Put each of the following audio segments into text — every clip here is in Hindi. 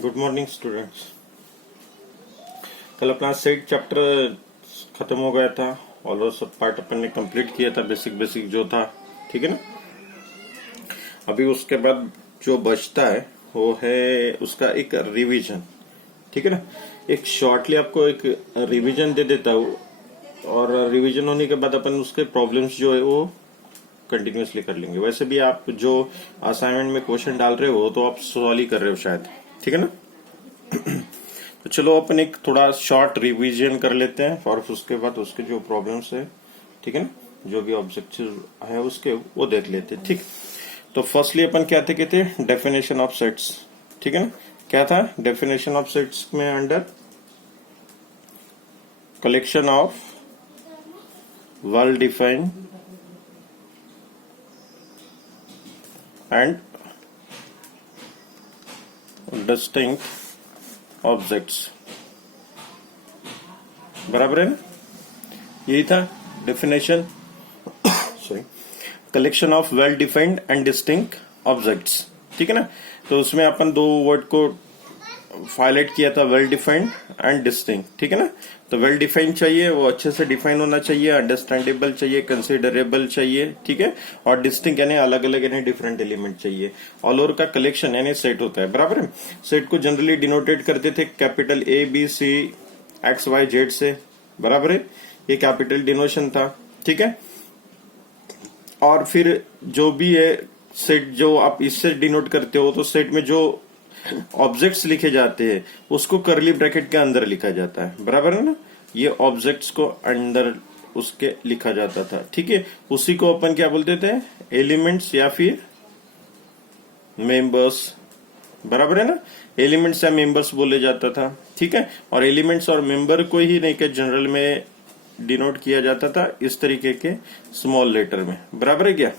Good morning students. कल अपना सेट चैप्टर खत्म हो गया था और वो सब पार्ट अपन ने कंप्लीट किया था, बेसिक बेसिक जो था। ठीक है ना। अभी उसके बाद जो बचता है वो है उसका एक रिवीजन। ठीक है ना। एक शॉर्टली आपको एक रिवीजन दे देता हूँ और रिवीजन होने के बाद अपन उसके प्रॉब्लम्स जो है वो कंटिन्यूअसली कर लेंगे। वैसे भी आप जो असाइनमेंट में क्वेश्चन डाल रहे हो तो आप सॉल्व ही कर रहे हो शायद। ठीक है ना। तो चलो अपन एक थोड़ा शॉर्ट रिवीजन कर लेते हैं और उसके बाद उसके जो प्रॉब्लम्स है, ठीक है ना, जो भी ऑब्जेक्टिव है उसके वो देख लेते हैं। ठीक। तो फर्स्टली अपन क्या थे कहते हैं डेफिनेशन ऑफ सेट्स। ठीक है ना। क्या था डेफिनेशन ऑफ सेट्स में under collection of well defined and distinct objects. बराबर है ना। यही था definition. Sorry, collection of well defined and distinct objects. ठीक है ना। तो उसमें अपन दो वर्ड को हाईलाइट किया था, वेल डिफाइंड एंड डिस्टिंक्ट। ठीक है ना। तो वेल डिफाइंड चाहिए, वो अच्छे से डिफाइन होना चाहिए, अंडरस्टैंडेबल चाहिए, कंसिडरेबल चाहिए। ठीक है। और डिस्टिंक्ट यानी अलग अलग यानी डिफरेंट एलिमेंट चाहिए। ऑल ओवर का कलेक्शन यानी सेट होता है। बराबर है। सेट को जनरली डिनोटेड करते थे capital A B C X Y Z से। बराबर है। ये कैपिटल डिनोशन था। ठीक है। और फिर जो भी है सेट जो आप इससे डिनोट करते हो, तो सेट में जो ऑब्जेक्ट्स लिखे जाते हैं उसको करली ब्रैकेट के अंदर लिखा जाता है। बराबर है ना। ये ऑब्जेक्ट्स को अंदर उसके लिखा जाता था। ठीक है। उसी को अपन क्या बोलते थे, एलिमेंट्स या फिर मेंबर्स। बराबर है ना। एलिमेंट्स या मेंबर्स बोले जाता था। ठीक है। और एलिमेंट्स और मेंबर को ही नहीं के जनरल में डिनोट किया जाता था इस तरीके के स्मॉल लेटर में। बराबर है क्या,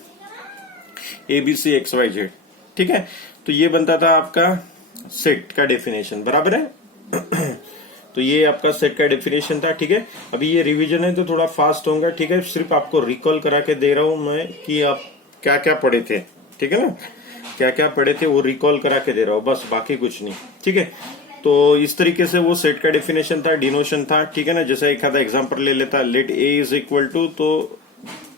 A B C X Y Z. ठीक है। तो ये बनता था आपका सेट का डेफिनेशन। बराबर है। तो ये आपका सेट का डेफिनेशन था। ठीक है। अभी ये रिवीजन है तो थोड़ा फास्ट होगा। ठीक है। सिर्फ आपको रिकॉल करा के दे रहा हूं मैं कि आप क्या क्या पढ़े थे। ठीक है ना। क्या क्या पढ़े थे वो रिकॉल करा के दे रहा हूं, बस, बाकी कुछ नहीं। ठीक है। तो इस तरीके से वो सेट का डेफिनेशन था, डिनोशन था। ठीक है ना। जैसे एक आधा एग्जांपल ले लेता, let A is equal to, तो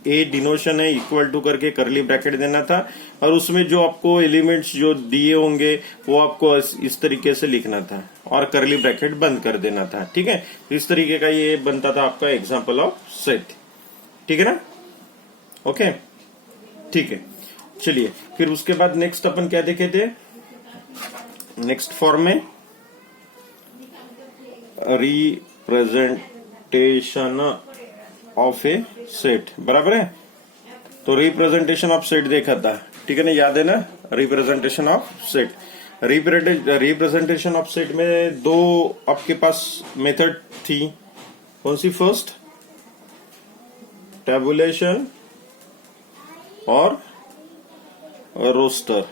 ए डिनोशन है, इक्वल टू करके करली ब्रैकेट देना था और उसमें जो आपको एलिमेंट्स जो दिए होंगे वो आपको इस तरीके से लिखना था और करली ब्रैकेट बंद कर देना था। ठीक है। तो इस तरीके का ये बनता था आपका एग्जांपल ऑफ सेट। ठीक है ना। ओके। ठीक है। चलिए फिर उसके बाद नेक्स्ट अपन क्या देखे थे, नेक्स्ट फॉर्म में रिप्रेजेंटेशन ऑफ ए सेट। बराबर है। तो रिप्रेजेंटेशन ऑफ सेट देखा था। ठीक है ना, याद है ना, representation of set. Representation of set में दो आपके पास मेथड थी। कौन सी, फर्स्ट टैबुलेशन और रोस्टर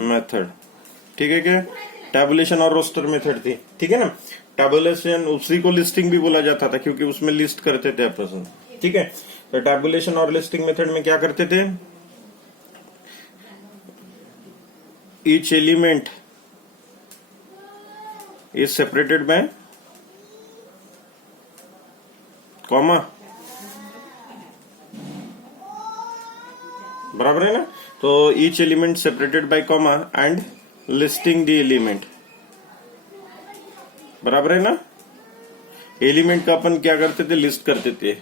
मेथड। ठीक है क्या, टैबुलेशन और रोस्टर मेथड थी। ठीक है ना। टैबुलेशन उसी को लिस्टिंग भी बोला जाता था क्योंकि उसमें लिस्ट करते थे अपन। ठीक है। तो टैबुलेशन और लिस्टिंग मेथड में क्या करते थे, each element is separated by comma. बराबर है ना। तो each element separated by comma and listing the element. बराबर है ना। एलिमेंट का अपन क्या करते थे, लिस्ट करते थे,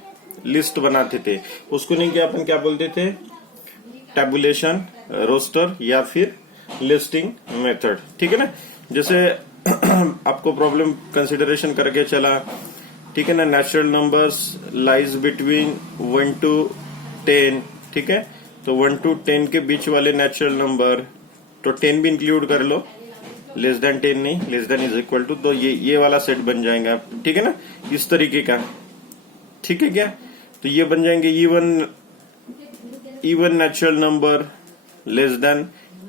लिस्ट बनाते थे। उसको नहीं क्या अपन क्या बोलते थे, टैबुलेशन, रोस्टर या फिर लिस्टिंग मेथड। ठीक है ना। जैसे आपको प्रॉब्लम कंसिडरेशन करके चला। ठीक है ना। Natural numbers lies between 1 to 10। ठीक है। तो 1 to 10 के बीच वाले नेचुरल नंबर, तो 10 भी इंक्लूड कर लो, लेस देन 10 नहीं, less than is equal to, तो ये वाला सेट बन जाएगा। ठीक है ना, इस तरीके का। ठीक है क्या। तो ये बन जाएंगे even natural number less than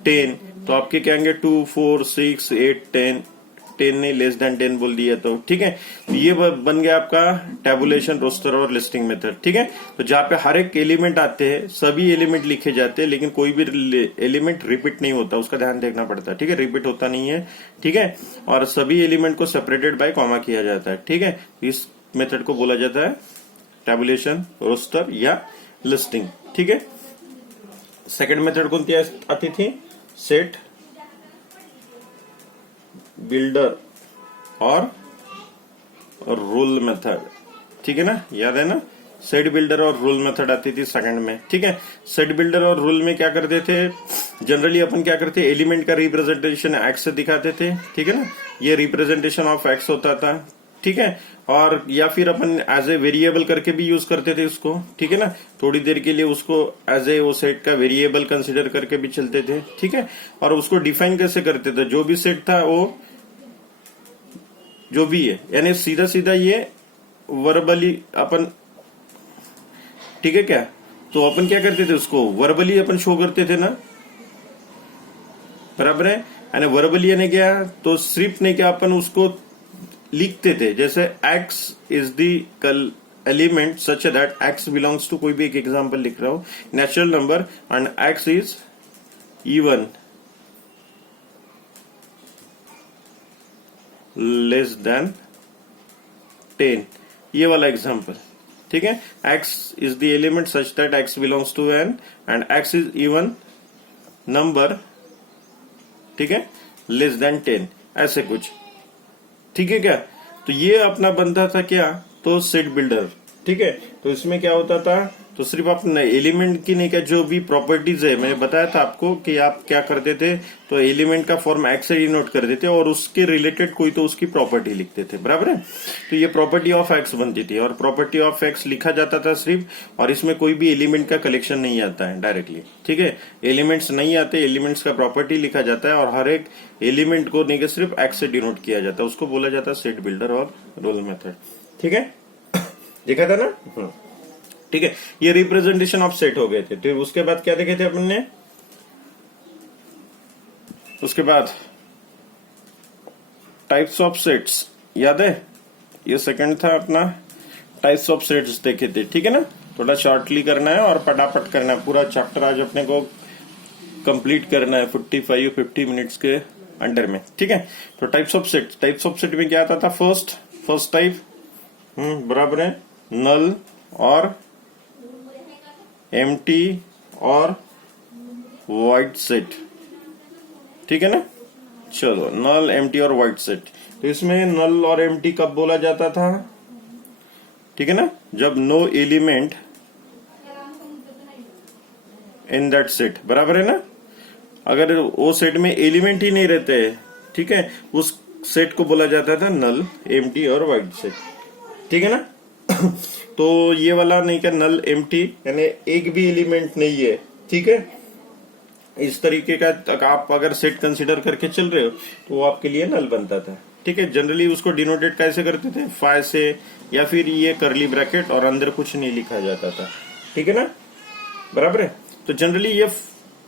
10। तो आपके क्या आएंगे 2 4 6 8 10 10 नहीं, लेस देन 10 बोल दिया तो ठीक है। तो ये बन गया आपका टेबुलेशन, रोस्टर और लिस्टिंग मेथड। ठीक है, तो जहां पे हर एक एलिमेंट आते हैं, सभी एलिमेंट लिखे जाते हैं, लेकिन कोई भी एलिमेंट रिपीट नहीं होता, उसका ध्यान देखना पड़ता है। ठीक है, रिपीट होता नहीं है। ठीक है, और सभी एलिमेंट को सेपरेटेड बाय कॉमा किया जाता है। ठीक है, इस मेथड को बोला जाता है टेबुलेशन, रोस्टर या लिस्टिंग। ठीक है, सेकंड मेथड कौन आती थी? सेट बिल्डर और रूल मेथड। ठीक है ना, याद है ना? सेट बिल्डर और रूल मेथड आती थी सेकंड में। ठीक है, सेट बिल्डर और रूल में क्या करते थे? जनरली अपन क्या करते, एलिमेंट का रिप्रेजेंटेशन एक्स से दिखाते थे। ठीक है ना, ये रिप्रेजेंटेशन ऑफ एक्स होता था। ठीक है, और या फिर अपन एज ए वेरिएबल करके भी यूज करते थे उसको। ठीक है ना, थोड़ी देर के लिए उसको एज ए वो सेट का वेरिएबल कंसिडर करके भी चलते थे। ठीक है, और उसको डिफाइन कैसे करते थे? जो भी सेट था वो जो भी है, यानी सीधा सीधा ये वर्बली अपन, ठीक है क्या, तो अपन क्या करते थे, उसको वर्बली अपन शो करते थे ना, बराबर है। यानी वर्बली यानी क्या, तो सिर्फ नहीं क्या, अपन उसको लिखते थे। जैसे x is the element such that x belongs to, कोई भी एक एग्जांपल लिख रहा हूं, natural number and x is even less than 10, ये वाला एग्जांपल। ठीक है, x is the element such that x belongs to n and x is even number, ठीक है, लेस देन 10, ऐसे कुछ। ठीक है क्या, तो ये अपना बनता था क्या, तो सेट बिल्डर। ठीक है, तो इसमें क्या होता था, तो सिर्फ अपने एलिमेंट की नहीं क्या, जो भी प्रॉपर्टीज है, मैंने बताया था आपको कि आप क्या करते थे, तो एलिमेंट का फॉर्म एक्स से डिनोट कर देते और उसके रिलेटेड कोई तो उसकी प्रॉपर्टी लिखते थे, बराबर है। तो ये प्रॉपर्टी ऑफ एक्स बनती थी, और प्रॉपर्टी ऑफ एक्स लिखा जाता था सिर्फ, और इसमें कोई भी एलिमेंट का कलेक्शन नहीं आता है डायरेक्टली। ठीक है, एलिमेंट्स नहीं आते, एलिमेंट्स का प्रॉपर्टी लिखा जाता है, और हर एक एलिमेंट को नहीं सिर्फ एक्स से डिनोट किया जाता है, उसको बोला जाता है सेट बिल्डर और रोल मेथड। ठीक है, देखा था ना। ठीक है, ये रिप्रेजेंटेशन ऑफ सेट हो गए थे। तो उसके बाद क्या देखे थे अपन ने, उसके बाद टाइप्स ऑफ सेट्स, याद है, ये सेकंड था अपना, टाइप्स ऑफ सेट्स देखे थे। ठीक है ना, थोड़ा शॉर्टली करना है और फटाफट करना है, पूरा चैप्टर आज अपने को कंप्लीट करना है 50 मिनट्स के अंडर में। ठीक है, तो types of set, types of set में क्या आता था, फर्स्ट टाइप बराबर है नल और एम्प्टी और वाइड सेट। ठीक है ना, चलो नल, एम्प्टी और वाइड सेट। तो इसमें नल और एम्प्टी कब बोला जाता था, ठीक है ना, जब no element in that set, बराबर है ना। अगर वो सेट में एलिमेंट ही नहीं रहते, ठीक है, उस सेट को बोला जाता था नल, एम्प्टी और वाइड सेट। ठीक है ना, तो ये वाला नहीं क्या, नल एम्प्टी यानी एक भी एलिमेंट नहीं है। ठीक है, इस तरीके का आप अगर सेट कंसीडर करके चल रहे हो तो वो आपके लिए नल बनता था। ठीक है, जनरली उसको डिनोटेड कैसे करते थे, फाइ से, या फिर ये करली ब्रैकेट और अंदर कुछ नहीं लिखा जाता था। ठीक है ना, बराबर है। तो जनरली ये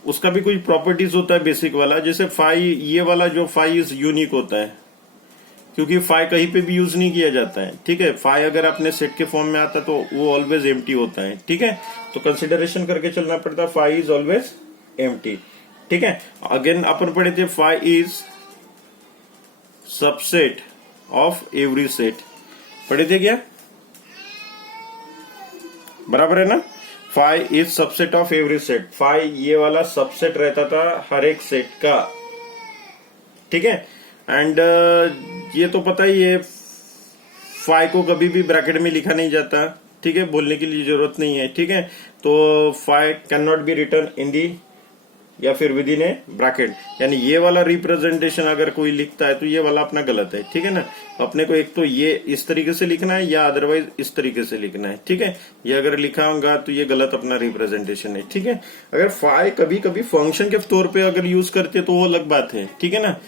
उसका भी कोई प्रॉपर्टीज होता है बेसिक वाला, जैसे फाइ, ये वाला जो फाइ इज यूनिक होता है, क्योंकि फाइ कहीं पे भी यूज नहीं किया जाता है। ठीक है, फाइ अगर अपने सेट के फॉर्म में आता तो वो ऑलवेज एम्प्टी होता है। ठीक है, तो कंसिडरेशन करके चलना पड़ता है, फाइ इज ऑलवेज एम्प्टी। ठीक है, अगेन अपन पढ़े थे phi is subset of every set, पढ़े थे क्या, बराबर है ना। Phi is subset of every set, phi ये वाला सबसेट रहता था हर एक सेट का। ठीक है, एंड ये तो पता ही है, फाइ को कभी भी ब्रैकेट में लिखा नहीं जाता। ठीक है, बोलने की लिए जरूरत नहीं है। ठीक है, तो phi can not be return in the या फिर विद इन ए ब्रैकेट, यानी ये वाला रिप्रेजेंटेशन अगर कोई लिखता है तो ये वाला अपना गलत है। ठीक है ना, अपने को एक तो ये इस तरीके से लिखना है या अदरवाइज इस तरीके से लिखना है। ठीक है, ये अगर लिखा होगा तो ये गलत अपना रिप्रेजेंटेशन है। ठीक है, अगर फाइ कभी कभी फंक्शन के तौर पे अगर यूज करते तो वो अलग बात है। ठीक है ना,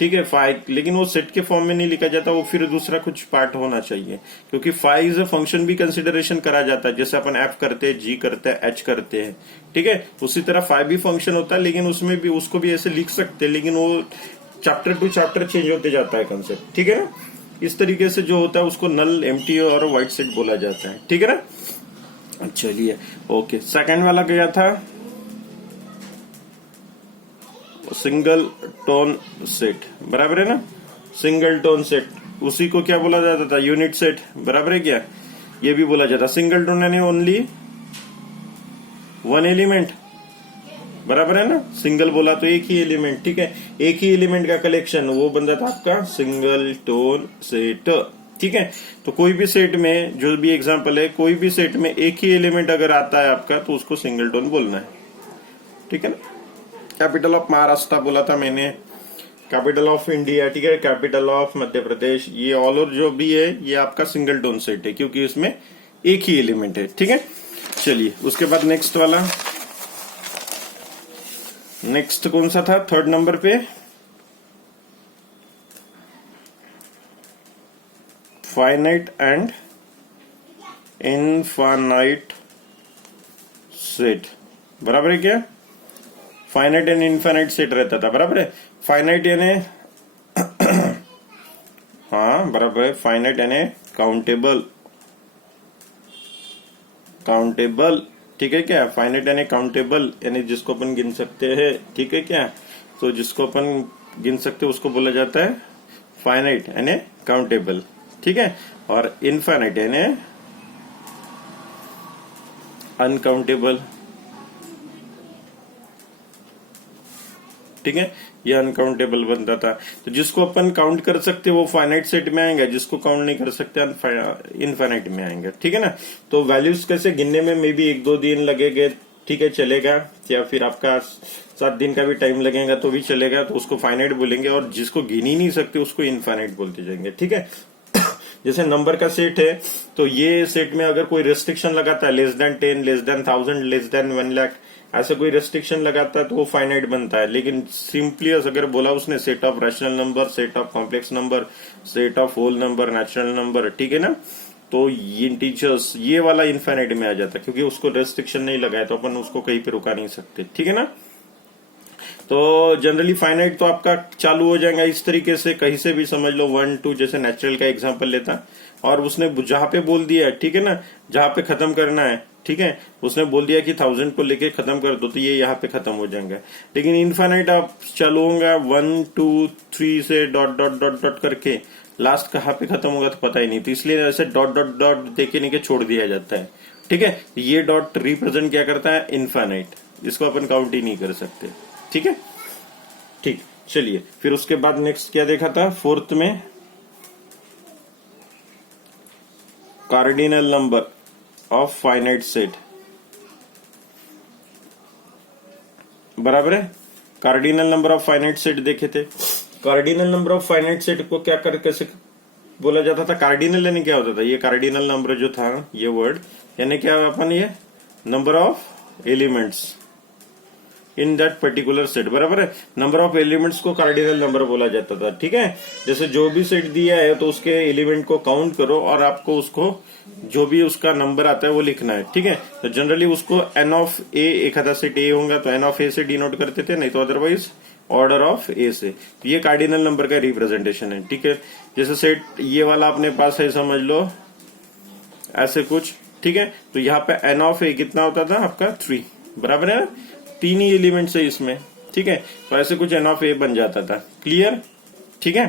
ठीक है, फाइ, लेकिन वो सेट के फॉर्म में नहीं लिखा जाता, वो फिर दूसरा कुछ पार्ट होना चाहिए, क्योंकि फाइ इज अ फंक्शन भी कंसिडरेशन करा जाता है, जैसे अपन एफ करते हैं, जी करते हैं, एच करते हैं। ठीक है, उसी तरह फाइ भी फंक्शन होता है, लेकिन उसमें भी उसको भी ऐसे लिख सकते हैं, लेकिन वो चैप्टर टू चैप्टर चेंज होते जाता है कंसेप्ट, ठीक है ना। इस तरीके से जो होता है उसको नल, एम्प्टी और व्हाइट सेट बोला जाता है, ठीक है ना। चलिए ओके, सेकंड वाला क्या था, सिंगल टोन सेट, बराबर है ना। सिंगल टोन सेट, उसी को क्या बोला जाता था, यूनिट सेट, बराबर है क्या। ये भी बोला जाता सिंगल टोन यानी ओनली वन एलिमेंट, बराबर है ना। सिंगल बोला तो एक ही एलिमेंट, ठीक है, एक ही एलिमेंट का कलेक्शन, वो बनता था आपका सिंगल टोन सेट, ठीक है। तो कोई भी सेट में, जो भी एग्जांपल है, कोई भी सेट में एक ही एलिमेंट अगर आता है आपका तो उसको सिंगल टोन बोलना है, ठीक है ना। कैपिटल ऑफ महाराष्ट्र बोला था मैंने, कैपिटल ऑफ इंडिया, ठीक है, कैपिटल ऑफ मध्य प्रदेश, ये ऑल ओवर जो भी है ये आपका सिंगल टोन सेट है क्योंकि इसमें एक ही एलिमेंट है, ठीक है। चलिए उसके बाद नेक्स्ट वाला, नेक्स्ट कौन सा था, थर्ड नंबर पे, फाइनाइट एंड इनफाइनाइट सेट, बराबर है क्या। फाइनाइट एंड इनफाइनाइट सेट रहता था, बराबर है। फाइनाइट यानी हाँ बराबर है, फाइनाइट यानी काउंटेबल, काउंटेबल, ठीक है क्या। फाइनाइट यानी काउंटेबल यानी जिसको अपन गिन सकते हैं, ठीक है क्या। तो जिसको अपन गिन सकते हैं उसको बोला जाता है फाइनाइट यानी काउंटेबल, ठीक है। और इनफाइनाइट यानी अनकाउंटेबल, ठीक है, ये अनकाउंटेबल बनता था। तो जिसको अपन काउंट कर सकते वो फाइनाइट सेट में आएंगे, जिसको काउंट नहीं कर सकते इनफाइनाइट में आएंगे, ठीक है ना। तो वैल्यूज कैसे गिनने में मे बी 1-2 दिन लगेंगे, ठीक है, चलेगा, या फिर आपका 7 दिन का भी टाइम लगेगा तो भी चलेगा, तो उसको फाइनाइट बोलेंगे। और जिसको गिन ही नहीं सकते उसको इनफाइनाइट बोलते जाएंगे, ठीक है। जैसे नंबर का सेट है तो ये सेट में अगर कोई रेस्ट्रिक्शन लगाता है, less than 10, less than 1000, less than 1 lakh, ऐसा कोई रेस्ट्रिक्शन लगाता है तो वो फाइनाइट बनता है। लेकिन सिंपली अगर बोला उसने set of rational number, set of complex number, set of whole number, natural number, ठीक है ना, तो इंटीजर्स, ये वाला इनफाइनाइट में आ जाता है क्योंकि उसको रेस्ट्रिक्शन नहीं लगाया तो अपन उसको कहीं पे रुका नहीं सकते, ठीक है ना। तो जनरली फाइनाइट तो आपका चालू हो जाएगा इस तरीके से, कहीं से भी समझ लो 1 2, जैसे नेचुरल का एग्जांपल लेता, और उसने जहां पे बोल दिया है, ठीक है ना, जहां पे खत्म करना है, ठीक है, उसने बोल दिया कि 1000 को लेके खत्म कर दो तो ये यहाँ पे खत्म हो जाएंगे। लेकिन इनफाइनाइट आप चालू होगा 1 2 3 से डॉट डॉट डॉट डॉट करके, लास्ट कहाँ पे खत्म होगा तो पता ही नहीं, तो इसलिए ऐसे डॉट डॉट डॉट देके नहीं के छोड़ दिया जाता है, ठीक है। ये डॉट रिप्रेजेंट क्या करता है, इनफाइनाइट, इसको अपन काउंट ही नहीं कर सकते, ठीक है, ठीक। चलिए फिर उसके बाद नेक्स्ट क्या देखा था, फोर्थ में cardinal number of finite set, बराबर है। Cardinal number of finite set देखे थे। Cardinal number of finite set को क्या कर कैसे बोला जाता था, कार्डिनल यानी क्या होता था, ये कार्डिनल नंबर जो था ये वर्ड यानी क्या, अपन ये number of elements in that particular set, बराबर है। नंबर ऑफ एलिमेंट्स को कार्डिनल नंबर बोला जाता था, ठीक है। जैसे जो भी सेट दिया है तो उसके एलिमेंट को काउंट करो और आपको उसको जो भी उसका नंबर आता है वो लिखना है, ठीक है। तो जनरली उसको एन ऑफ ए, एक आधा सेट ए होगा तो एन ऑफ ए से डिनोट करते थे, नहीं तो अदरवाइज ऑर्डर ऑफ ए से। तो ये कार्डिनल नंबर का रिप्रेजेंटेशन है, ठीक है। जैसे सेट ये वाला अपने पास है, समझ लो ऐसे कुछ, ठीक है। तो यहाँ पे एन ऑफ ए कितना होता था आपका 3, बराबर है, 3 ही एलिमेंट्स है इसमें, ठीक है। तो ऐसे कुछ एन ऑफ ए बन जाता था, क्लियर, ठीक है।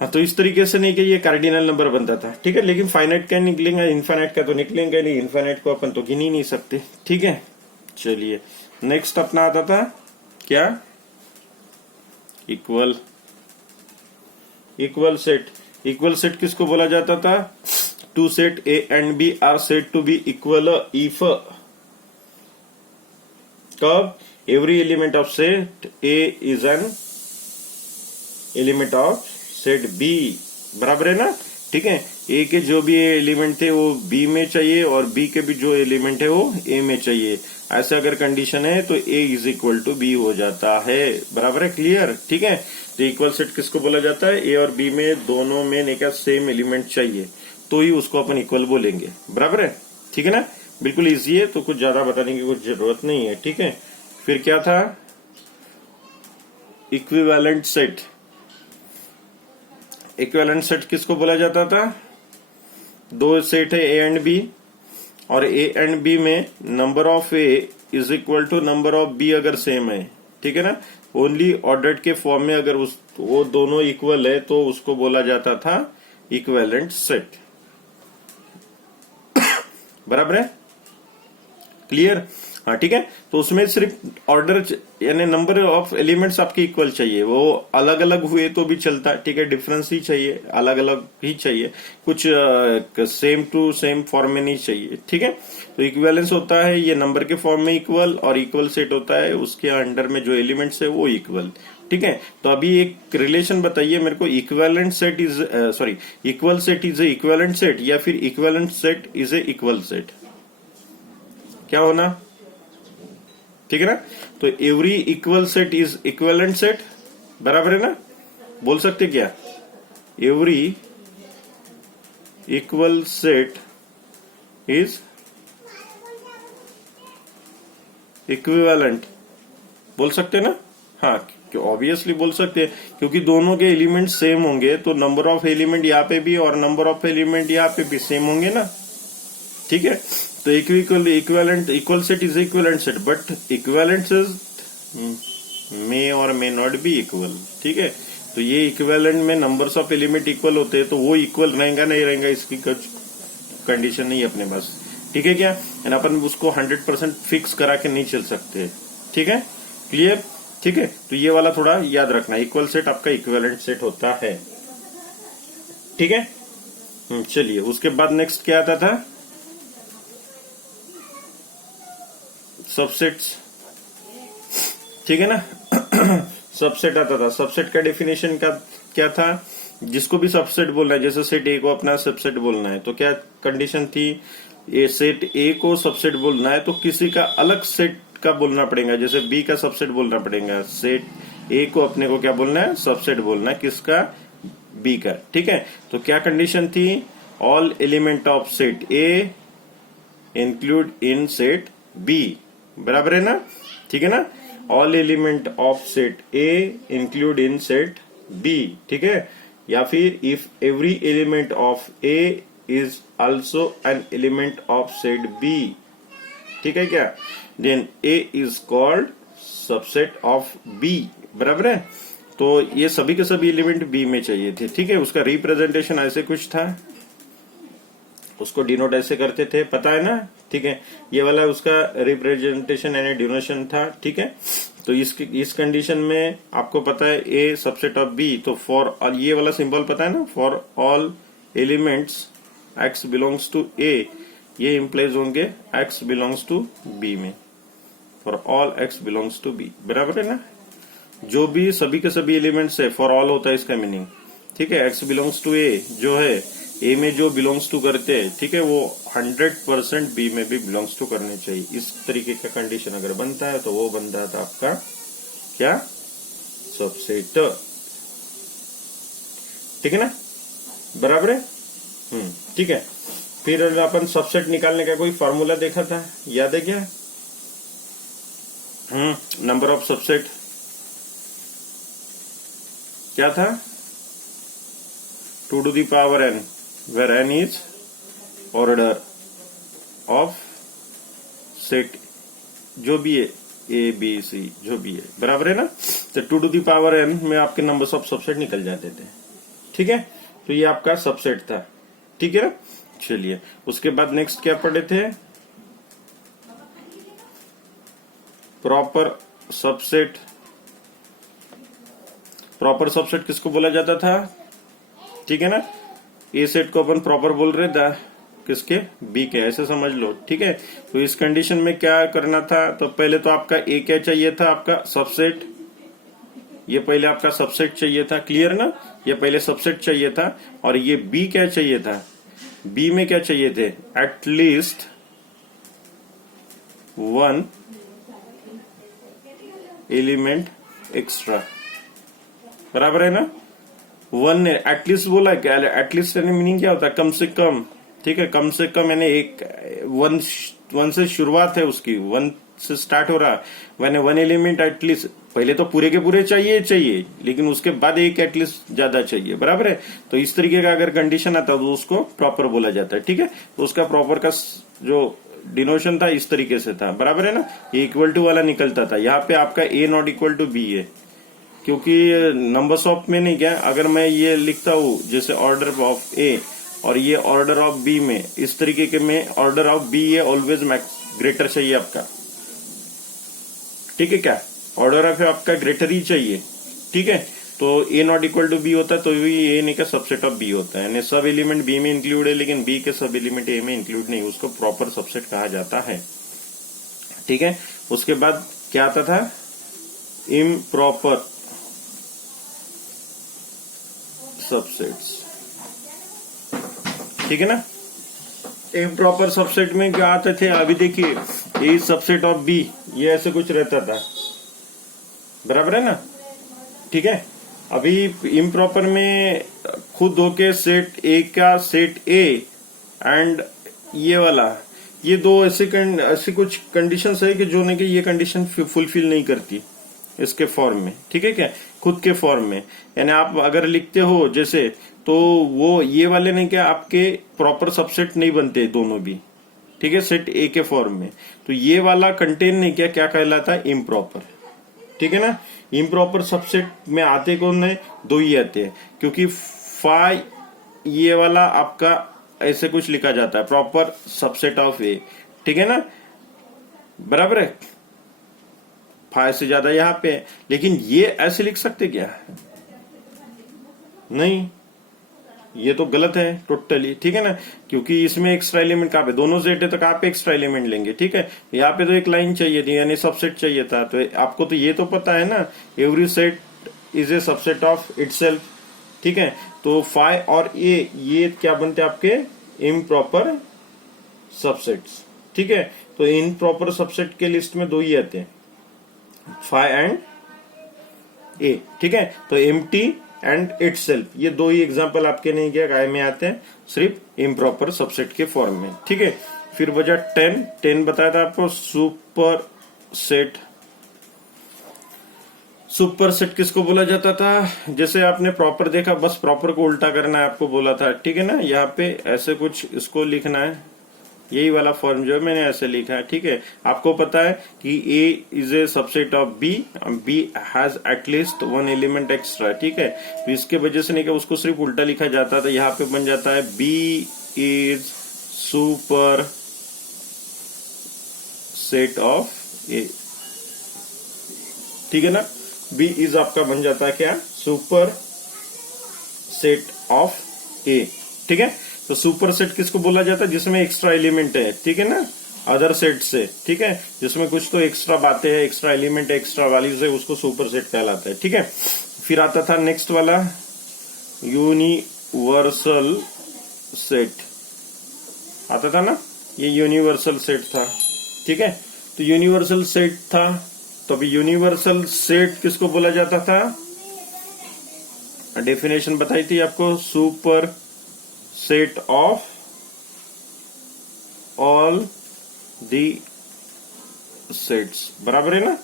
हाँ, तो इस तरीके से नहीं कि ये कार्डिनल नंबर बनता था, ठीक है। लेकिन फाइनाइट का निकलेगा, इनफाइनाइट का तो निकलेंगे नहीं, इनफाइनाइट को अपन तो गिन ही नहीं सकते, ठीक है। चलिए नेक्स्ट अपना आता था क्या, equal, equal set. Equal set किसको बोला जाता था, two set A and B are said to be equal if, कब, every element of set A is an element of set B, बराबर है ना, ठीक है। ए के जो भी एलिमेंट थे वो बी में चाहिए और बी के भी जो एलिमेंट है वो ए में चाहिए। ऐसा अगर कंडीशन है तो ए इज इक्वल टू बी हो जाता है, बराबर है, क्लियर, ठीक है। तो इक्वल सेट किसको बोला जाता है, ए और बी में दोनों में नहीं क्या सेम एलिमेंट चाहिए तो ही उसको अपन इक्वल बोलेंगे, बराबर है, ठीक है ना। बिल्कुल इजी है, तो कुछ ज्यादा बताने की कुछ जरूरत नहीं है, ठीक है। फिर क्या था, इक्विवेलेंट सेट, इक्विवेलेंट सेट किसको बोला जाता था? दो सेट है ए एंड बी, और ए एंड बी में number of A is equal to number of B अगर सेम है, ठीक है ना, ओनली ऑर्डर्ड के फॉर्म में अगर वो दोनों इक्वल है तो उसको बोला जाता था इक्विवेलेंट सेट। बराबर है? क्लियर? हाँ, ठीक है। तो उसमें सिर्फ ऑर्डर यानी नंबर ऑफ एलिमेंट्स आपके इक्वल चाहिए, वो अलग अलग हुए तो भी चलता है, ठीक है, डिफरेंस ही चाहिए, अलग अलग ही चाहिए, कुछ सेम टू सेम फॉर्म में नहीं चाहिए, ठीक है। तो इक्विवेलेंस होता है ये नंबर के फॉर्म में इक्वल, और इक्वल सेट होता है उसके अंडर में जो एलिमेंट्स है वो इक्वल, ठीक है। तो अभी एक रिलेशन बताइए मेरे को, equivalent set is sorry equal set is a equivalent set, या फिर equivalent set is a equal set, क्या होना? ठीक है ना। तो every equal set is equivalent set, बराबर है ना? बोल सकते क्या? Every equal set is equivalent, बोल सकते ना? हाँ, ऑब्वियसली बोल सकते हैं, क्योंकि दोनों के एलिमेंट सेम होंगे तो नंबर ऑफ एलिमेंट यहाँ पे भी और नंबर ऑफ एलिमेंट यहाँ पे भी सेम होंगे ना, ठीक है। तो equivalent equal set is equivalent set, but equivalent may और मे नॉट बी इक्वल, ठीक है। तो ये इक्विवेलेंट में नंबर्स ऑफ एलिमेंट इक्वल होते हैं तो वो इक्वल रहेगा नहीं रहेगा इसकी कुछ कंडीशन नहीं है अपने पास, ठीक है क्या? एंड अपन उसको 100% फिक्स करा के नहीं चल सकते, ठीक है, क्लियर, ठीक है। तो ये वाला थोड़ा याद रखना, इक्वल सेट आपका इक्विवेलेंट सेट होता है, ठीक है। चलिए उसके बाद नेक्स्ट क्या आता था? सबसेट्स, ठीक है ना। सबसेट आता था, सबसेट का डेफिनेशन का क्या था? जिसको भी सबसेट बोलना है, जैसे सेट ए को अपना सबसेट बोलना है तो क्या कंडीशन थी? ये सेट ए को सबसेट बोलना है तो किसी का अलग सेट का बोलना पड़ेगा, जैसे बी का सबसेट बोलना पड़ेगा, सेट ए को अपने को क्या बोलना है? सबसेट बोलना है, किसका? बी का, ठीक है। तो क्या कंडीशन थी? All element of set A include in set B, बराबर है ना, ठीक है ना। All element of set A include in set B, ठीक है। या फिर if every element of A is also an element of set B, ठीक है क्या, then A is called subset of B, बराबर है। तो ये सभी के सभी एलिमेंट बी में चाहिए थे, ठीक है। उसका रिप्रेजेंटेशन ऐसे कुछ था, उसको डिनोट ऐसे करते थे, पता है ना, ठीक है। ये वाला उसका रिप्रेजेंटेशन यानी डिनोशन था, ठीक है। तो इस कंडीशन में आपको पता है ए सबसेट ऑफ बी, तो फॉर, और ये वाला सिंबल पता है ना, for all elements x belongs to A, ये इंप्लाइज होंगे एक्स बिलोंग्स टू बी में, for all x belongs to B, बराबर है ना। जो भी सभी के सभी एलिमेंट्स है, फॉर ऑल होता है इसका मीनिंग, ठीक है। एक्स बिलोंग्स टू ए जो है, ए में जो बिलोंग्स टू करते हैं, ठीक है, वो 100% बी में भी बिलोंग्स टू करने चाहिए। इस तरीके का कंडीशन अगर बनता है तो वो बनता था आपका क्या? सबसेट, ठीक है ना, बराबर है। ठीक है। फिर अपन सबसेट निकालने का कोई फार्मूला देखा था, याद है क्या? नंबर ऑफ सबसेट क्या था? 2 to the power n, where n is order of set जो भी है, ए बी सी जो भी है, बराबर है ना। तो 2 to the power n में आपके नंबर्स ऑफ सबसेट निकल जाते थे, ठीक है। तो ये आपका सबसेट था, ठीक है ना। चलिए उसके बाद नेक्स्ट क्या पढ़े थे? Proper subset. प्रॉपर सबसेट किसको बोला जाता था? ठीक है ना। ए सेट को अपन प्रॉपर बोल रहे थे किसके? बी के, ऐसे समझ लो, ठीक है। तो इस कंडीशन में क्या करना था? तो पहले तो आपका ए क्या चाहिए था? आपका सबसेट, ये पहले आपका सबसेट चाहिए था, क्लियर ना। ये पहले सबसेट चाहिए था, और ये बी क्या चाहिए था? बी में क्या चाहिए थे? एटलीस्ट 1 एलिमेंट एक्स्ट्रा, बराबर है ना। 1 ने एटलीस्ट बोला, क्या एटलीस्ट यानी मीनिंग क्या होता है? कम से कम, ठीक है। कम से कम यानी एक 1 वन से शुरुआत है उसकी, वन से स्टार्ट हो रहा, मैंने वन एलिमेंट एटलीस्ट, पहले तो पूरे के पूरे चाहिए, लेकिन उसके बाद एक एटलीस्ट ज्यादा चाहिए, बराबर है। तो इस तरीके का अगर कंडीशन आता है तो उसको प्रॉपर बोला जाता है, ठीक है। तो उसका प्रॉपर का जो डिनोशन था इस तरीके से था, बराबर है ना। ये इक्वल टू वाला निकलता था, यहाँ पे आपका ए नॉट इक्वल टू बी है, क्योंकि नंबर्स ऑफ में नहीं क्या, अगर मैं ये लिखता हूं जैसे ऑर्डर ऑफ ए और ये ऑर्डर ऑफ बी में, इस तरीके के में ऑर्डर ऑफ बी ये ऑलवेज ग्रेटर चाहिए आपका, ठीक है क्या, ऑर्डर ऑफ आपका ग्रेटर ही चाहिए, ठीक है। तो ए नॉट इक्वल टू बी होता है तो भी ए नहीं का सबसेट ऑफ बी होता है, यानी सब एलिमेंट बी में इंक्लूड है लेकिन बी के सब एलिमेंट ए में इंक्लूड नहीं, उसको प्रॉपर सबसेट कहा जाता है, ठीक है। उसके बाद क्या आता था, इम्प्रॉपर सबसेट्स, ठीक है ना। इम्प्रॉपर सबसेट में क्या आते थे, अभी देखिए ए सबसेट ऑफ बी, ये ऐसे कुछ रहता था, बराबर है ना, ठीक है। अभी इम्प्रॉपर में खुद होके सेट ए का सेट ए एंड ये वाला, ये दो ऐसी कुछ कंडीशंस है कि जो नहीं कि ये कंडीशन फुलफिल नहीं करती इसके फॉर्म में, ठीक है क्या, खुद के फॉर्म में। यानी आप अगर लिखते हो जैसे, तो वो ये वाले नहीं क्या आपके प्रॉपर सबसेट नहीं बनते दोनों भी, ठीक है, सेट ए के फॉर्म में। तो ये वाला कंटेन नहीं क्या, क्या कहलाता है, इम्प्रॉपर, ठीक है ना। इम्प्रॉपर सबसेट में आते कौन है, दो ही आते हैं, क्योंकि फाई ये वाला आपका ऐसे कुछ लिखा जाता है, प्रॉपर सबसेट ऑफ ए, ठीक है ना, बराबर है। फाइव से ज्यादा यहाँ पे है, लेकिन ये ऐसे लिख सकते क्या, नहीं, ये तो गलत है टोटली, ठीक है ना, क्योंकि इसमें एक्स्ट्रा एलिमेंट कहाँ पे, दोनों सेट है तो कहाँ पे एक्स्ट्रा एलिमेंट लेंगे, ठीक है। यहाँ पे तो एक लाइन चाहिए थी, यानी सबसेट चाहिए था, तो आपको तो ये तो पता है ना, every set is a subset of itself, ठीक है। तो फाइव और ए ये क्या बनते हैं आपके इम्प्रॉपर सबसेट्स, ठीक है। तो इम्प्रॉपर सबसेट के लिस्ट में दो ही आते हैं, फाइव एंड ए, ठीक है। तो एम्प्टी एंड इटसेल्फ, ये दो ही एग्जांपल आपके नहीं क्या गाय में आते हैं, सिर्फ इम्प्रॉपर सबसेट के फॉर्म में, ठीक है। फिर बचा 10 बताया था आपको, सुपर सेट। सुपर सेट किसको बोला जाता था, जैसे आपने प्रॉपर देखा, बस प्रॉपर को उल्टा करना है आपको बोला था, ठीक है ना। यहाँ पे ऐसे कुछ इसको लिखना है, यही वाला फॉर्म जो है मैंने ऐसे लिखा है, ठीक है। आपको पता है कि A is a subset of B, B has at least one element extra, ठीक है। तो इसके वजह से नहीं कि उसको सिर्फ उल्टा लिखा जाता था, यहाँ पे बन जाता है B is super set of A, ठीक है ना। B इज आपका बन जाता है क्या, सुपर सेट ऑफ A, ठीक है। तो सुपर सेट किसको बोला जाता है, जिसमें एक्स्ट्रा एलिमेंट है, ठीक है ना, अदर सेट से, ठीक है, जिसमें कुछ तो एक्स्ट्रा बातें हैं, एक्स्ट्रा एलिमेंट है, एक्स्ट्रा वैल्यूज है, उसको सुपर सेट कहलाता है, ठीक है। फिर आता था नेक्स्ट वाला यूनिवर्सल सेट, आता था ना, ये यूनिवर्सल सेट था, ठीक है। तो यूनिवर्सल सेट था, तो अभी यूनिवर्सल सेट किसको बोला जाता था, डेफिनेशन बताई थी आपको, super set of all the sets, बराबर है ना,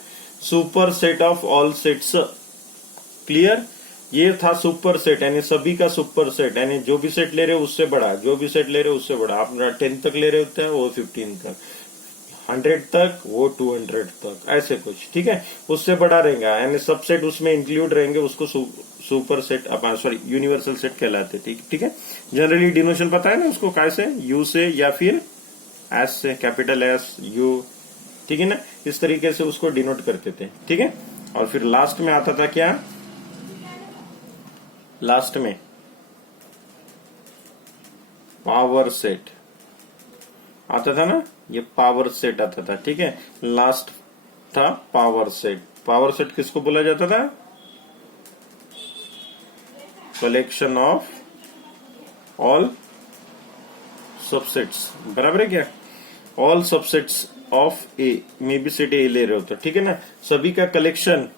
super set of all sets, clear. ये था सुपर सेट, यानी सभी का सुपर सेट, यानी जो भी सेट ले रहे हो उससे बड़ा, जो भी सेट ले रहे हो उससे बड़ा। आप 10 तक ले रहे होते हैं, वो 15 तक, 100 तक, वो 200 तक, ऐसे कुछ, ठीक है, उससे बड़ा रहेगा, यानी सब सेट उसमें इंक्लूड रहेंगे, उसको super set, sorry universal set कहलाते, ठीक है। जनरली डिनोशन पता है ना उसको, कैसे, यू से या फिर एस से, कैपिटल एस यू, ठीक है ना, इस तरीके से उसको डिनोट करते थे, ठीक है। और फिर लास्ट में आता था क्या, लास्ट में पावर सेट आता था ना, ये पावर सेट आता था, ठीक है। लास्ट था पावर सेट। पावर सेट किसको बोला जाता था, कलेक्शन ऑफ ऑल सबसेट्स, बराबर है क्या, ऑल सबसेट्स ऑफ ए में भी सेट ए ले रहे हो तो, ठीक है ना, सभी का कलेक्शन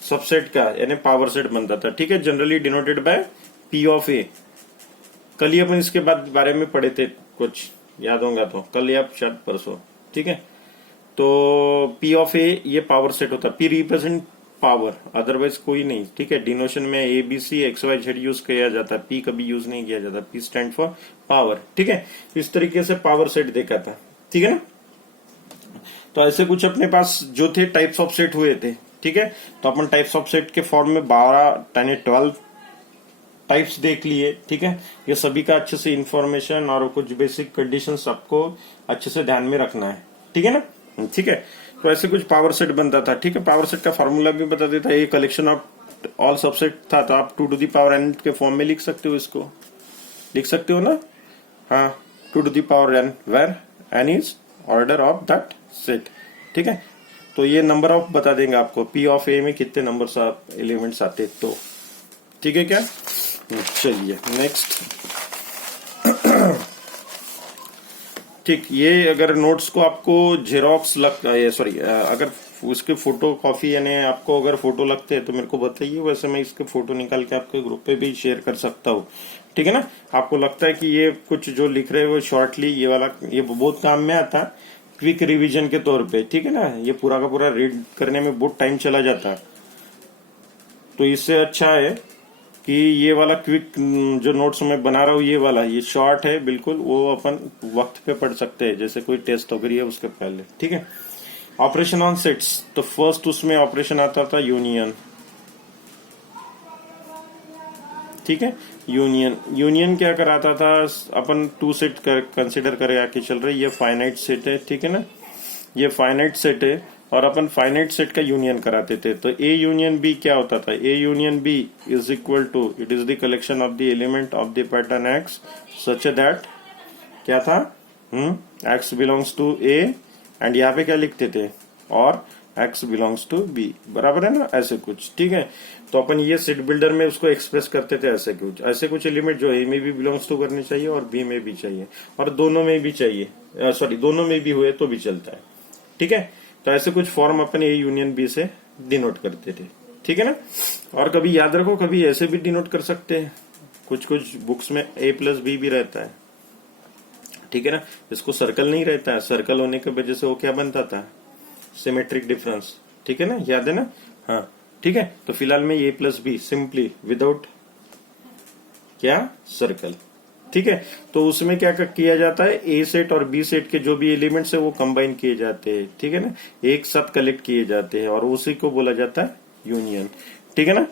सबसेट का, यानी पावर सेट बनता था, ठीक है। Generally denoted by P of A. कल ही अपन इसके बाद बारे में पढ़े थे, कुछ याद होगा तो, कल या शायद परसों, ठीक। ठीक है। तो पी ऑफ ए ये पावर सेट होता है, पी रिप्रेजेंट पावर, अदरवाइज कोई नहीं, ठीक है। डिनोशन में A B C X Y Z use किया जाता है, पी कभी यूज नहीं किया जाता, पी स्टैंड फॉर पावर, ठीक है। इस तरीके से पावर सेट देखा था, ठीक है ना। तो ऐसे कुछ अपने पास जो थे टाइप्स ऑफ सेट हुए थे, ठीक है। तो अपन टाइप्स ऑफ सेट के फॉर्म में 12 टाइप्स देख लिए, ठीक है। ये सभी का अच्छे से इंफॉर्मेशन और कुछ बेसिक कंडीशंस आपको अच्छे से ध्यान में रखना है, ठीक है ना, ठीक है। तो ऐसे कुछ पावर सेट बनता था, ठीक है। पावर सेट का फॉर्मूला भी बता देता है, ये कलेक्शन ऑफ ऑल सबसेट था, तो आप 2 टू द पावर n के फॉर्म में लिख सकते हो, इसको लिख सकते हो ना, हाँ, 2 to the power n where n is order of that set, ठीक है। तो ये नंबर ऑफ बता देंगे आपको, पी ऑफ ए में कितने नंबर एलिमेंट्स आते, तो ठीक है क्या। चलिए नेक्स्ट, ठीक। ये अगर नोट्स को आपको जेरोक्स लगता है, सॉरी, अगर उसके फोटो कॉपी यानी आपको अगर फोटो लगते हैं तो मेरे को बताइए, वैसे मैं इसके फोटो निकाल के आपके ग्रुप पे भी शेयर कर सकता हूँ, ठीक है ना। आपको लगता है कि ये कुछ जो लिख रहे हैं वो शॉर्टली ये वाला ये बहुत काम में आता है, क्विक रिवीजन के तौर पे, ठीक है ना। ये पूरा का पूरा रीड करने में बहुत टाइम चला जाता है, तो इससे अच्छा है कि ये वाला क्विक जो नोट्स मैं बना रहा हूँ, ये वाला ये शॉर्ट है बिल्कुल, वो अपन वक्त पे पढ़ सकते हैं, जैसे कोई टेस्ट वगैरह है उसके पहले, ठीक है। ऑपरेशन ऑन सेट्स, तो फर्स्ट उसमें ऑपरेशन आता था यूनियन, ठीक है। यूनियन क्या कराता था, अपन 2 सेट कंसिडर करे आके चल रहे, ये फाइनाइट सेट है, ठीक है ना, ये फाइनाइट सेट है, और अपन फाइनाइट सेट का यूनियन कराते थे। तो ए यूनियन बी क्या होता था, A union B is equal to, it is the collection of the element of the pattern X such that, क्या था, X belongs to A, and यहाँ पे क्या लिखते थे, और एक्स बिलोंग्स टू बी, बराबर है ना, ऐसे कुछ, ठीक है। तो अपन ये सेट बिल्डर में उसको एक्सप्रेस करते थे, ऐसे कुछ एलिमेंट जो ए में भी बिलोंग्स टू करने चाहिए और बी में भी चाहिए, और दोनों में भी चाहिए, सॉरी दोनों में भी हुए तो भी चलता है, ठीक है। तो ऐसे कुछ फॉर्म अपन ए यूनियन बी से डिनोट करते थे, ठीक है ना। और कभी याद रखो, कभी ऐसे भी डिनोट कर सकते हैं, कुछ कुछ बुक्स में ए प्लस बी भी रहता है, ठीक है ना। इसको सर्कल नहीं रहता है, सर्कल होने की वजह से वो क्या बनता था, सिमेट्रिक डिफरेंस, ठीक है ना, याद है ना, हाँ, ठीक है। तो फिलहाल में ए प्लस बी सिंपली विदाउट क्या सर्कल, ठीक है। तो उसमें क्या किया जाता है, ए सेट और बी सेट के जो भी एलिमेंट्स है वो कंबाइन किए जाते हैं, ठीक है ना, एक साथ कलेक्ट किए जाते हैं, और उसी को बोला जाता है यूनियन, ठीक है ना,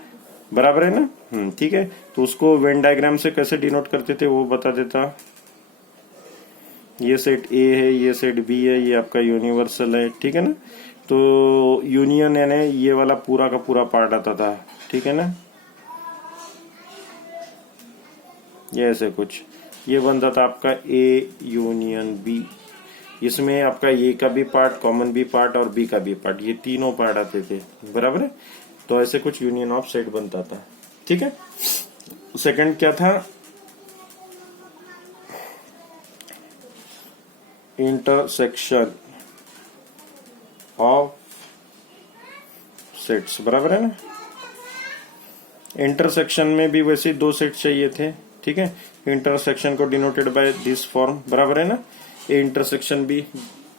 बराबर है ना, ठीक है। तो उसको वेन डायग्राम से कैसे डिनोट करते थे वो बता देता, ये सेट ए है, ये सेट बी है, ये आपका यूनिवर्सल है, ठीक है ना। तो यूनियन यानी ये वाला पूरा का पूरा पार्ट आता था, ठीक है ना, ये ऐसे कुछ ये बनता था आपका ए यूनियन बी, इसमें आपका ए का भी पार्ट, कॉमन भी पार्ट और बी का भी पार्ट, ये तीनों पार्ट आते थे, बराबर है। तो ऐसे कुछ यूनियन ऑफ सेट बनता था, ठीक है। सेकंड क्या था, इंटरसेक्शन ऑफ सेट्स, बराबर है ना। इंटरसेक्शन में भी वैसे 2 सेट चाहिए थे, ठीक है। इंटरसेक्शन को डिनोटेड बाय दिस फॉर्म, बराबर है ना। ये इंटरसेक्शन भी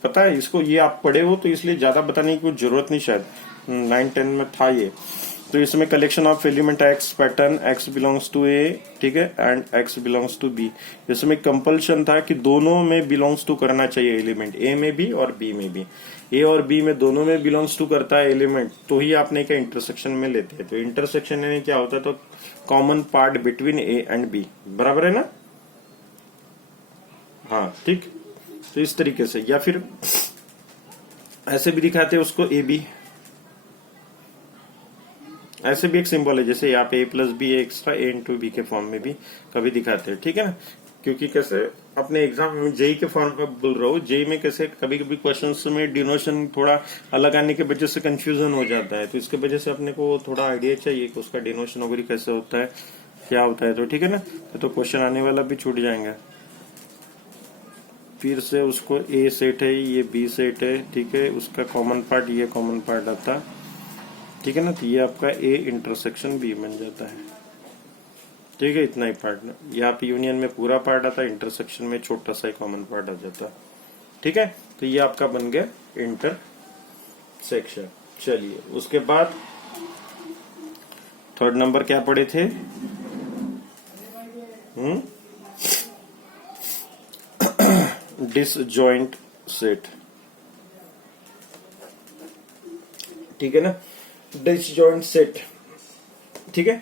पता है इसको, ये आप पढ़े हो तो इसलिए ज्यादा बताने की कुछ जरूरत नहीं, शायद 9-10 में था ये। तो इसमें collection of element x pattern x belongs to A, ठीक है, and x belongs to B. इसमें कंपल्शन था कि दोनों में बिलोंग्स टू करना चाहिए एलिमेंट, ए में भी और बी में भी, ए और बी में दोनों में बिलोंग्स टू करता है एलिमेंट, तो ही आपने क्या इंटरसेक्शन में लेते हैं। तो इंटरसेक्शन यानी क्या होता है, तो common part between A and B, बराबर है ना, हाँ, ठीक। तो इस तरीके से, या फिर ऐसे भी दिखाते हैं उसको, ए बी, ऐसे भी एक सिंबल है, जैसे यहाँ पे ए प्लस बी एक्स्ट्रा ए इंटू बी के फॉर्म में भी कभी दिखाते हैं, ठीक है ना। क्योंकि कैसे अपने एग्जाम में जेई के फॉर्म पर बोल रहा हूँ, जेई में कैसे कभी कभी क्वेश्चंस में डिनोशन थोड़ा अलग आने की वजह से कंफ्यूजन हो जाता है, तो इसके वजह से अपने को थोड़ा आइडिया चाहिए कि उसका डिनोशन वगैरह कैसे होता है, क्या होता है, तो ठीक है ना। तो क्वेश्चन आने वाला भी छूट जाएंगे। फिर से उसको ए सेट है, ये बी सेट है, ठीक है, उसका कॉमन पार्ट, ये कॉमन पार्ट आता, ठीक है ना। तो ये आपका ए इंटरसेक्शन बी बन जाता है, ठीक है, इतना ही पार्ट ना। यहाँ पे यूनियन में पूरा पार्ट आता है, इंटरसेक्शन में छोटा सा कॉमन पार्ट आ जाता है, ठीक है। तो ये आपका बन गया इंटरसेक्शन। चलिए उसके बाद थर्ड नंबर क्या पढ़े थे? डिसजॉइंट सेट, ठीक है ना, डिसजॉइंट सेट। ठीक है,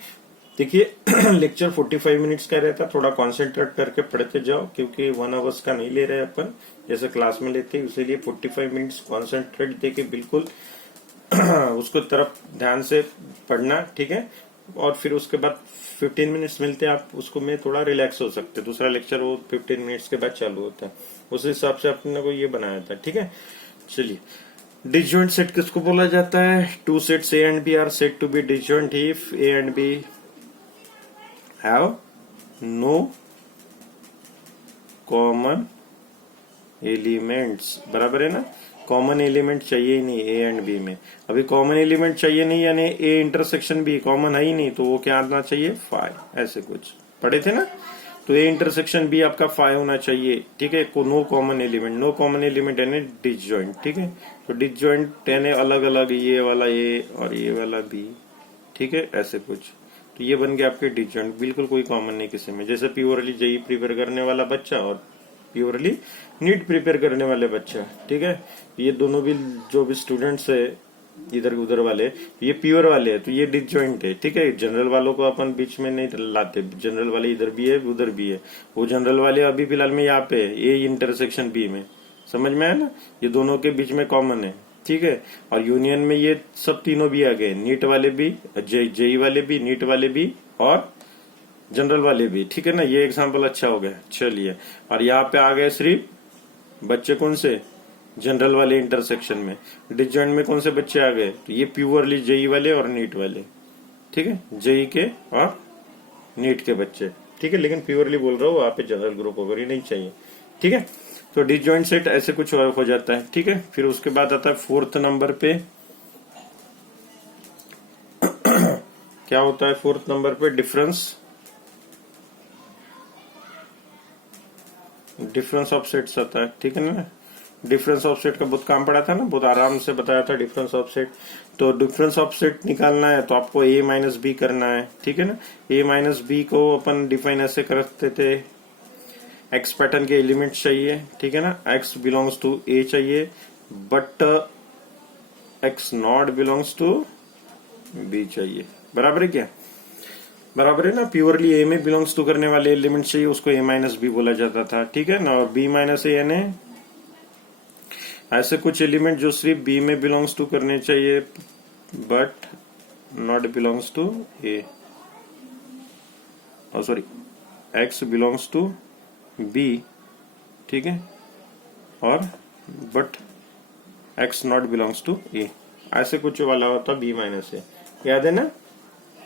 देखिए लेक्चर 45 मिनट्स का रहता, थोड़ा कॉन्सेंट्रेट करके पढ़ते जाओ क्योंकि 1 आवर्स का नहीं ले रहे अपन जैसे क्लास में लेते हैं, इसीलिए 45 मिनट्स कॉन्सेंट्रेट देके बिल्कुल उसको तरफ ध्यान से पढ़ना, ठीक है। और फिर उसके बाद 15 मिनट्स मिलते हैं आप उसको में थोड़ा रिलैक्स हो सकते, दूसरा लेक्चर वो 15 मिनट्स के बाद चालू होता है, उस हिसाब से अपने को ये बनाया था, ठीक है। चलिए डिसजॉइंट सेट किसको बोला जाता है? Two sets A and B are said to be disjoint if A and B have no common elements, बराबर है ना। कॉमन एलिमेंट चाहिए ही नहीं ए एंड बी में, अभी कॉमन एलिमेंट चाहिए नहीं यानी ए इंटरसेक्शन बी कॉमन है ही नहीं, तो वो क्या आना चाहिए? 5, ऐसे कुछ पढ़े थे ना। तो ए इंटरसेक्शन बी आपका 5 होना चाहिए, ठीक है। को no common element, no common element यानी डिसजॉइंट, ठीक है। तो डिसजॉइंट यानी अलग अलग, ये वाला ए और ये वाला बी, ठीक है, ऐसे कुछ। तो ये बन गया आपके डिसजॉइंट, बिल्कुल कोई कॉमन नहीं किसी में। जैसे प्योरली जेई प्रिपेयर करने वाला बच्चा और प्योरली नीट प्रिपेयर करने वाले बच्चा, ठीक है। ये दोनों भी जो भी स्टूडेंट्स है इधर उधर वाले, ये प्योर वाले हैं, तो ये डिसजॉइंट है, ठीक है। जनरल वालों को अपन बीच में नहीं लाते, जनरल वाले इधर भी है उधर भी है, वो जनरल वाले अभी फिलहाल में यहाँ पे ए इंटरसेक्शन बी में, समझ में आया ना, ये दोनों के बीच में कॉमन है, ठीक है। और यूनियन में ये सब तीनों भी आ गए, नीट वाले भी, जेई वाले भी, नीट वाले भी और जनरल वाले भी, ठीक है ना। ये एग्जाम्पल अच्छा हो गया। चलिए, और यहाँ पे आ गए सिर्फ बच्चे कौन से? जनरल वाले इंटरसेक्शन में। डिसजॉइंट में कौन से बच्चे आ गए? तो ये प्योरली जेई वाले और नीट वाले, ठीक है, जेई के और नीट के बच्चे, ठीक है। लेकिन प्योरली बोल रहा हूँ, वहां पे जनरल ग्रुप वगैरह ही नहीं चाहिए, ठीक है। तो डिसजॉइंट सेट ऐसे कुछ और हो जाता है, ठीक है। फिर उसके बाद आता है 4th नंबर पे क्या होता है? 4th नंबर पे डिफरेंस ऑफ सेट्स आता है, ठीक है ना। डिफरेंस ऑफ सेट का बहुत काम पड़ा था ना, बहुत आराम से बताया था डिफरेंस ऑफ सेट। तो डिफरेंस ऑफ सेट निकालना है तो आपको a माइनस बी करना है, ठीक है ना। a माइनस बी को अपन डिफाइन ऐसे करते थे, x पैटर्न के एलिमेंट्स चाहिए, ठीक है ना। x बिलोंग्स टू a चाहिए but x not belongs to b चाहिए, बराबर है क्या? बराबर है ना। प्योरली ए में बिलोंग्स टू करने वाले एलिमेंट चाहिए, उसको a माइनस बी बोला जाता था, ठीक है ना। और b माइनस ए यानी ऐसे कुछ एलिमेंट जो सिर्फ बी में बिलोंग्स टू करने चाहिए but not belongs to A, sorry x belongs to B, ठीक है, और but x not belongs to A, ऐसे कुछ वाला होता बी माइनस ए, याद है ना।